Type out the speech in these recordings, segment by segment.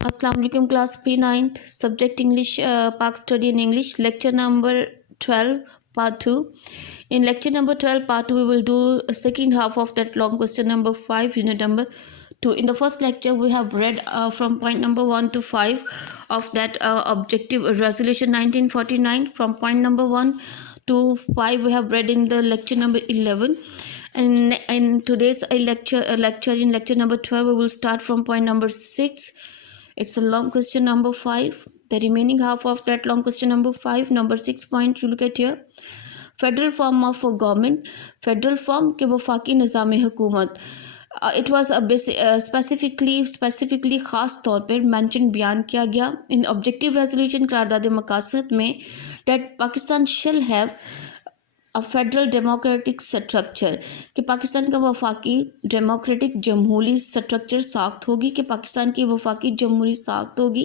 Assalamu alaikum class P9th subject English Park study in English lecture number 12 part 2. In lecture number 12 part 2 we will do a second half of that long question number 5 unit number 2. In the first lecture we have read from point number 1 to 5 of that objective resolution 1949. From point number 1 to 5 we have read in the lecture number 11. And in today's lecture in lecture number 12 we will start from point number 6. It's a long question number 5. The remaining half of that long question number 5, number 6 point you look at here. Federal form of government, federal form के वफाकी निज़ाम हुकूमत. It was specifically ख़ास तौर पर mention बयान किया गया in objective resolution करारदाद मकासद में that Pakistan shall have federal democratic structure कि पाकिस्तान का वफाकी डेमोक्रेटिक जमहूरी स्ट्रक्चर साख्त होगी कि पाकिस्तान की वफाकी जमहूरी साख्त होगी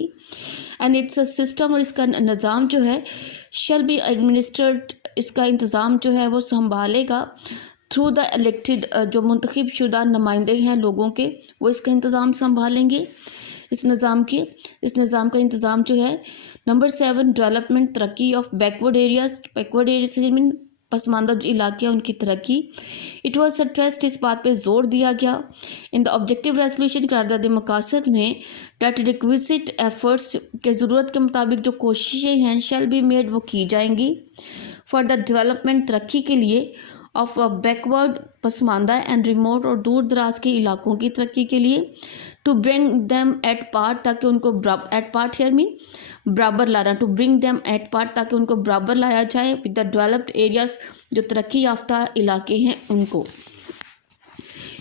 एंड इट्स अ सिस्टम और इसका निज़ाम जो है शैल बी एडमिनिस्ट्रेड इसका इंतज़ाम जो है वो संभालेगा थ्रू द इलेक्टेड जो मुंतखब शुदा नुमाइंदे हैं लोगों के वो इसका इंतज़ाम संभालेंगे इस निज़ाम का इंतज़ाम जो है. नंबर 7 डेवलपमेंट तरक्की of backward areas mean Pasmanda जो इलाके हैं उनकी तरक्की. इट वॉज स्ट्रेस्ड इस बात पे ज़ोर दिया गया इन द ऑब्जेक्टिव रेजोल्यूशन करारदाद मकासद में डेट रिक्विजिट एफर्ट्स के ज़रूरत के मुताबिक जो कोशिशें हैं शैल बी मेड वो की जाएंगी फॉर द डेवलपमेंट तरक्की के लिए ऑफ बैकवर्ड पसमानदा एंड रिमोट और दूर दराज के इलाकों की तरक्की के लिए to bring them at par ताकि उनको एट पार्ट हेयर मीन बराबर लाना to bring them at par ताकि उनको बराबर लाया जाए विद द डेवलप्ड एरियाज जो तरक्की याफ्ता इलाके हैं उनको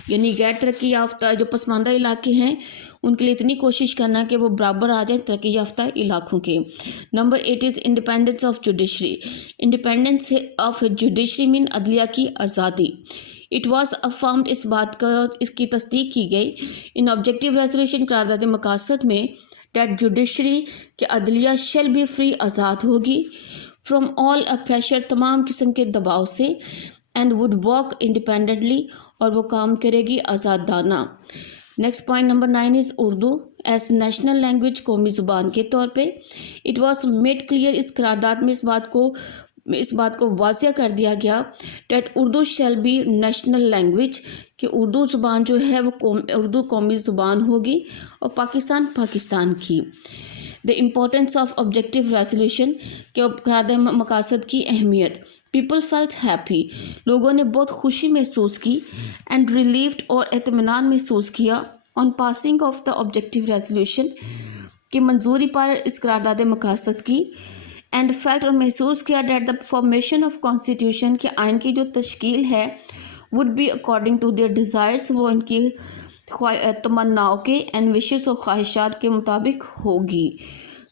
यानी गैर तरक्की याफ्ता जो पसमानदा इलाके हैं उनके लिए इतनी कोशिश करना कि वो बराबर आ जाए तरक्की याफ्ता इलाकों के. Number 8 is independence of judiciary. Independence of judiciary mean अदलिया की आज़ादी. इट वॉज अफर्म्ड इस बात का इसकी तस्दीक की गई इन ऑब्जेक्टिव रेजोल्यूशन करारदाद मकासद में डेट जुडिशरी के अदलिया शेल भी फ्री आज़ाद होगी फ्रॉम ऑल प्रेशर तमाम किस्म के दबाव से एंड वुड वर्क इंडिपेंडेंटली और वो काम करेगी आज़ादाना. Next point number 9 is Urdu as national language कौमी ज़ुबान के तौर पे. इट वॉज मेड क्लियर इस करारदाद में इस बात को वाज़िया कर दिया गया that Urdu shall be national language कि उर्दू ज़ुबान जो है वो उर्दू कौमी ज़ुबान होगी और पाकिस्तान की. The importance of objective resolution के करारदाद मकासद की अहमियत. पीपल फेल्ट हैप्पी लोगों ने बहुत खुशी महसूस की एंड रिलीव्ड और इत्मीनान महसूस किया on passing of the objective resolution की मंजूरी पर इस करारदाद मकासद की एंड फेल्ट और महसूस किया that the formation of constitution के आइन की जो तश्कील है would be according to their desires वो इनकी तमन्नाओं के एंड विशेस और ख्वाहिशात के मुताबिक होगी.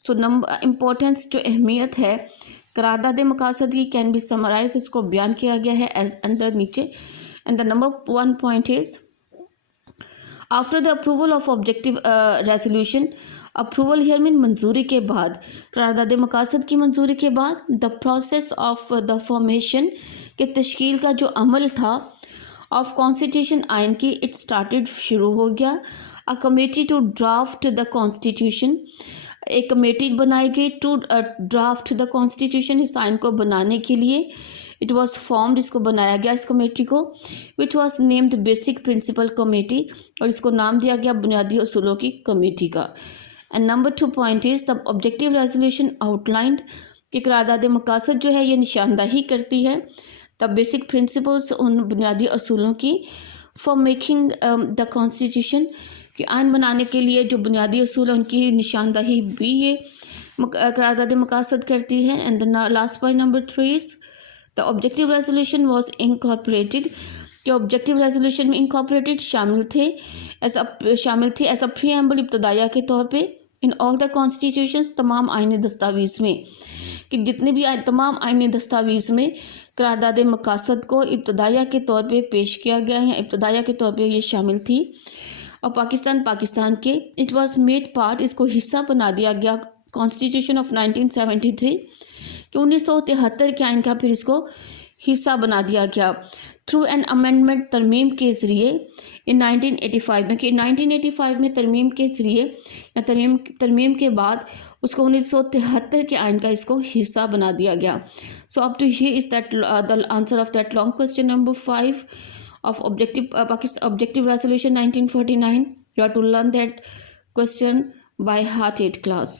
सो नंबर इम्पोर्टेंस जो अहमियत है करारदाद मकासद की कैन बी समराइज इसको बयान किया गया है एज अंडर नीचे. And the number 1 point is after the approval of objective resolution. Approval here mean मंजूरी के बाद करारदाद मकासद की मंजूरी के बाद the process of the formation के तश्कील का जो अमल था ऑफ कॉन्स्टिट्यूशन आइन की इट स्टार्टेड शुरू हो गया. A committee to draft the constitution एक कमेटी बनाई गई टू ड्राफ्ट द कॉन्स्टिट्यूशन इस आइन को बनाने के लिए. इट वॉज फॉर्म्ड इसको बनाया गया इस कमेटी को which was named basic principle committee और इसको नाम दिया गया बुनियादी असूलों की कमेटी का. And number 2 point is the objective resolution outlined कि करारदाद मकासद जो है ये निशानदही करती है द बेसिक प्रिंसिपल्स उन बुनियादी असूलों की फॉर मेकिंग द कॉन्स्टिट्यूशन कि आइन बनाने के लिए जो बुनियादी असूल हैं उनकी निशानदही भी ये करारदाद मकासद करती है. And the last point number 3 is the objective resolution was incorporated कि ऑब्जेक्टिव रेजोल्यूशन में इनकॉर्पोरेटेड शामिल थे एज अ प्रीएम्बल इब्तदाया के तौर पे इन ऑल द कॉन्स्टिट्यूशंस तमाम आइनी दस्तावेज़ में कि जितने भी तमाम आइनी दस्तावेज़ में करारदाद मकासद को इब्तदाया के तौर पे पेश किया गया या इब्तदाया के तौर पे ये शामिल थी और पाकिस्तान के इट वाज मेड पार्ट इसको हिस्सा बना दिया गया कॉन्स्टिट्यूशन ऑफ 1973 कि 1973 के आइन का फिर इसको हिस्सा बना दिया गया थ्रू एन अमेंडमेंट तरमीम के ज़रिए ان 1985 میں کہ 1985 میں ترمیم کے ذریعے یا ترمیم کے بعد اس کو 1973 کے آئین کا اس کو حصہ بنا دیا گیا. So up to here is that the answer of that long question number 5 of objective resolution 1949. You have to learn that question by heart 8 class.